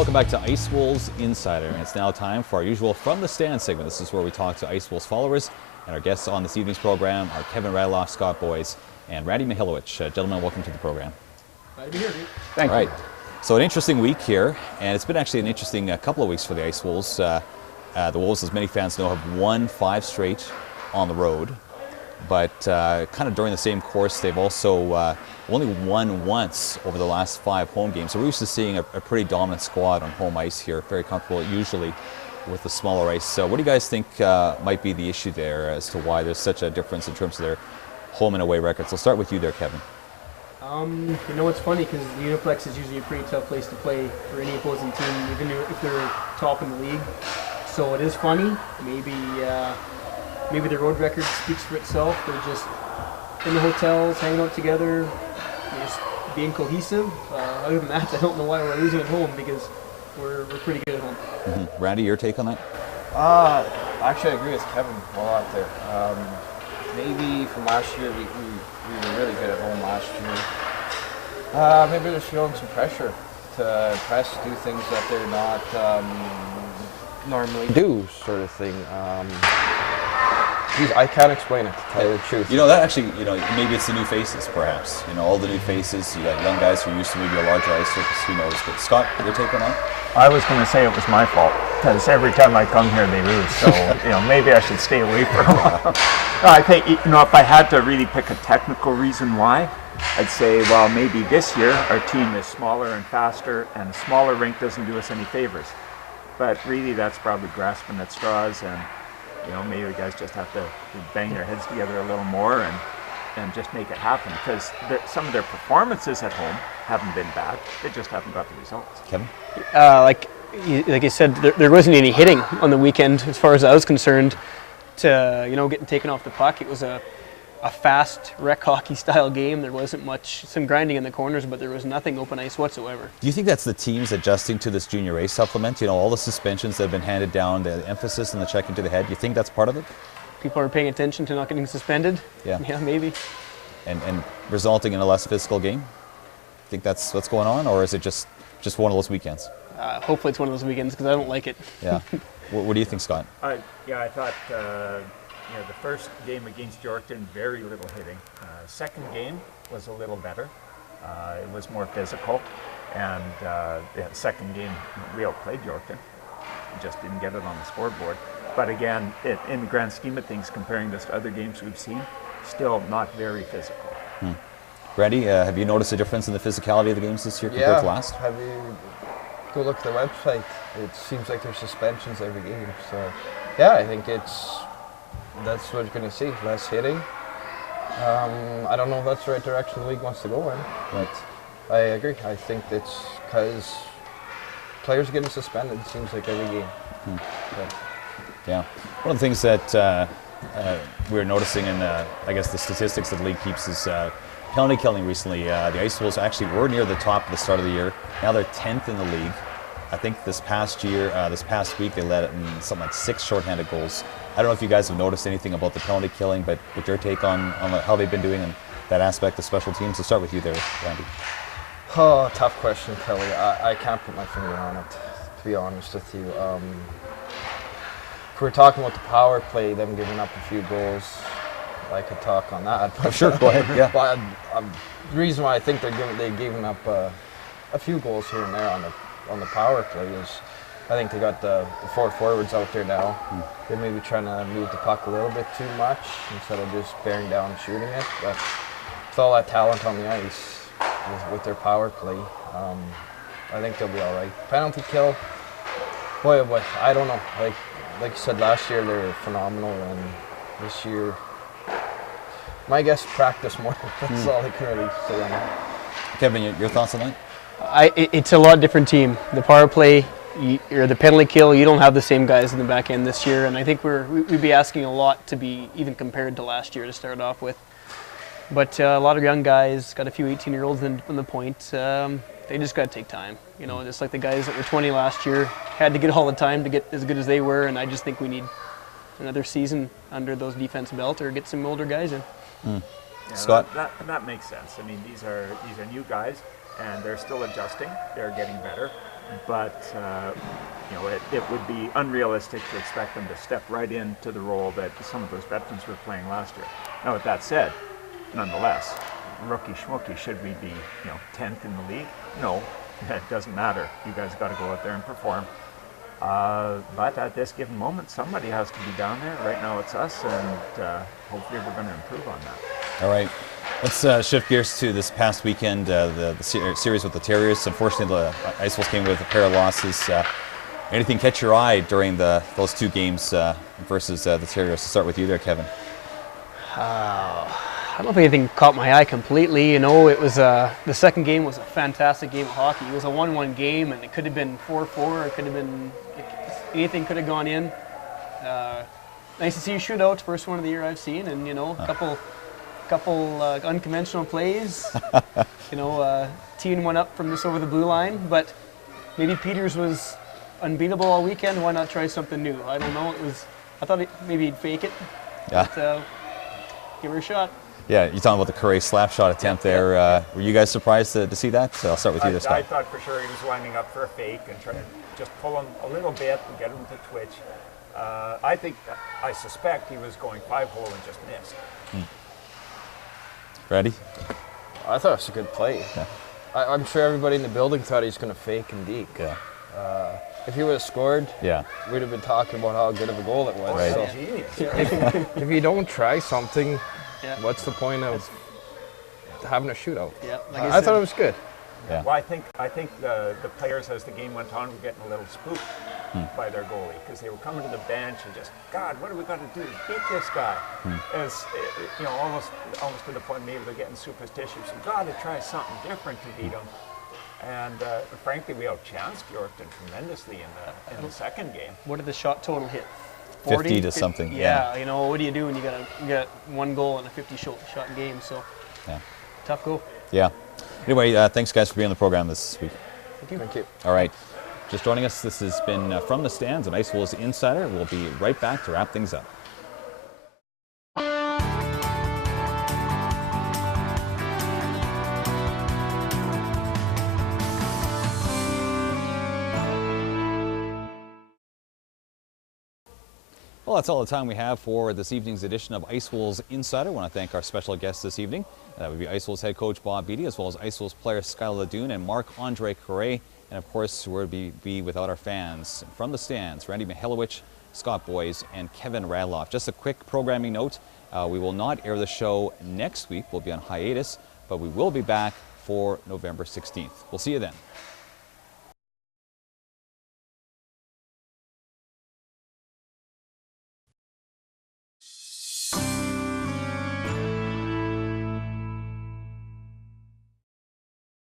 Welcome back to Ice Wolves Insider, and it's now time for our usual From the Stand segment. This is where we talk to Ice Wolves followers, and our guests on this evening's program are Kevin Radloff, Scott Boys, and Randy Mihilewicz. Gentlemen, welcome to the program. Glad to be here, dude. Thank you. All right. So an interesting week here, and it's been actually an interesting couple of weeks for the Ice Wolves. The Wolves, as many fans know, have won 5 straight on the road. But kind of during the same course, they've also only won once over the last 5 home games. So we're used to seeing a pretty dominant squad on home ice here, very comfortable usually with the smaller ice. So what do you guys think might be the issue there as to why there's such a difference in terms of their home and away records? We'll start with you there, Kevin. You know, it's funny because the Uniplex is usually a pretty tough place to play for any opposing team, even if they're top in the league. So it is funny. Maybe the road record speaks for itself. They're just in the hotels, hanging out together, just being cohesive. Other than that, I don't know why we're losing at home because we're pretty good at home. Mm-hmm. Randy, your take on that? Actually, I agree with Kevin a lot there. Maybe from last year, we were really good at home last year. Maybe they're feeling some pressure to press, do things that they're not normally do, sort of thing. Geez, I can't explain it, to tell you the truth. You know, that actually, maybe it's the new faces, perhaps. All the new faces. You got young guys who are used to maybe a larger ice surface, who knows. But Scott, your take on that? I was going to say it was my fault, because every time I come here they lose. So, maybe I should stay away from them. I think, if I had to really pick a technical reason why, I'd say, well, maybe this year our team is smaller and faster, and a smaller rink doesn't do us any favors. But really, that's probably grasping at straws, and maybe the guys just have to bang their heads together a little more and just make it happen, because some of their performances at home haven't been bad. They just haven't got the results. Kevin? Like you said, there wasn't any hitting on the weekend as far as I was concerned. To getting taken off the puck, it was a fast rec hockey style game. There wasn't some grinding in the corners, but there was nothing open ice whatsoever. Do you think that's the teams adjusting to this junior A supplement? All the suspensions that have been handed down, the emphasis and the checking to the head. Do you think that's part of it? People are paying attention to not getting suspended? Yeah, maybe. And resulting in a less physical game? Think that's what's going on, or is it just one of those weekends? Hopefully it's one of those weekends, because I don't like it. Yeah. What do you think, Scott? I thought the first game against Yorkton, very little hitting. Second game was a little better. It was more physical. And the second game, we outplayed Yorkton. We just didn't get it on the scoreboard. But again, in the grand scheme of things, comparing this to other games we've seen, still not very physical. Randy, have you noticed a difference in the physicality of the games this year compared to last? Have you go look at the website? It seems like there's suspensions every game. So, yeah, I think that's what you're going to see, less hitting. I don't know if that's the right direction the league wants to go in. Right. I agree. I think it's because players are getting suspended, it seems like, every game. Yeah. One of the things that we're noticing in, I guess, the statistics that the league keeps is penalty killing recently. The Ice Wolves actually were near the top at the start of the year. Now they're 10th in the league. I think this past week, they let in something like 6 shorthanded goals. I don't know if you guys have noticed anything about the penalty killing, but with your take on how they've been doing in that aspect of special teams. So start with you there, Randy. Oh, tough question, Kelly. I can't put my finger on it, to be honest with you. If we're talking about the power play, them giving up a few goals, I could talk on that. But sure, go ahead. Yeah. But the reason why I think they've given up a few goals here and there on the power play is I think they got the 4 forwards out there now. They're maybe trying to move the puck a little bit too much instead of just bearing down and shooting it. But with all that talent on the ice with their power play, I think they'll be all right. Penalty kill, boy, I don't know. Like you said, last year they were phenomenal, and this year, my guess, practice more. That's all I can really say on that. Kevin, your thoughts on that? It's a lot different team. The power play or the penalty kill, you don't have the same guys in the back end this year, and I think we'd be asking a lot to be even compared to last year to start off with. But a lot of young guys, got a few 18-year-olds on the point. They just got to take time. Just like the guys that were 20 last year had to get all the time to get as good as they were, and I just think we need another season under those defense belt or get some older guys in. Yeah, Scott? That makes sense. I mean, these are new guys, and they're still adjusting. They're getting better. but it would be unrealistic to expect them to step right into the role that some of those veterans were playing last year. Now, with that said, nonetheless, rookie schmookie, should we be 10th in the league? No, it doesn't matter. You guys got to go out there and perform. But at this given moment, somebody has to be down there. Right now it's us, and hopefully we're going to improve on that. All right. Let's shift gears to this past weekend, the series with the Terriers. Unfortunately, the Ice Wolves came with a pair of losses. Anything catch your eye during those two games versus the Terriers? To start with you there, Kevin. I don't think anything caught my eye completely. It was the second game was a fantastic game of hockey. It was a 1-1 game, and it could have been 4-4. It could have been anything could have gone in. Nice to see a shootout, first one of the year I've seen, and a couple unconventional plays. Teeing one up from just over the blue line, but maybe Peters was unbeatable all weekend. Why not try something new? I don't know. I thought maybe he'd fake it. Yeah. But, give her a shot. Yeah, you're talking about the Carre slap shot attempt there. Were you guys surprised to see that? So I'll start with you this time. I thought for sure he was lining up for a fake and trying to just pull him a little bit and get him to twitch. I suspect he was going 5-hole and just missed. Ready? I thought it was a good play. Yeah. I'm sure everybody in the building thought he was going to fake and deke. Yeah. If he would have scored, Yeah. we'd have been talking about how good of a goal it was. Right. So Genius. if you don't try something, Yeah. what's the point of having a shootout? Yeah. I thought it was good. Yeah. Well, I think the players, as the game went on, were getting a little spooked by their goalie, because they were coming to the bench and just, God, what are we going to do to beat this guy? As almost to the point maybe they're getting superstitious. We've got to try something different to beat him. And frankly, we outchanced Yorkton tremendously in the second game. What did the shot total hit? 50 to something. Yeah. What do you do when you got one goal in a 50-shot game? So, Yeah. tough goal. Yeah. Anyway, thanks guys for being on the program this week. Thank you. All right. Just joining us, this has been From the Stands, an Ice Wolves Insider. We'll be right back to wrap things up. Well, that's all the time we have for this evening's edition of Ice Wolves Insider. I want to thank our special guests this evening. That would be Ice Wolves head coach Bob Beatty, as well as Ice Wolves player Skyler Hladun and Marc-Andre Carre. And of course, we're to be without our fans. From the Stands, Randy Mihilewicz, Scott Boys, and Kevin Radloff. Just a quick programming note. We will not air the show next week. We'll be on hiatus, but we will be back for November 16th. We'll see you then.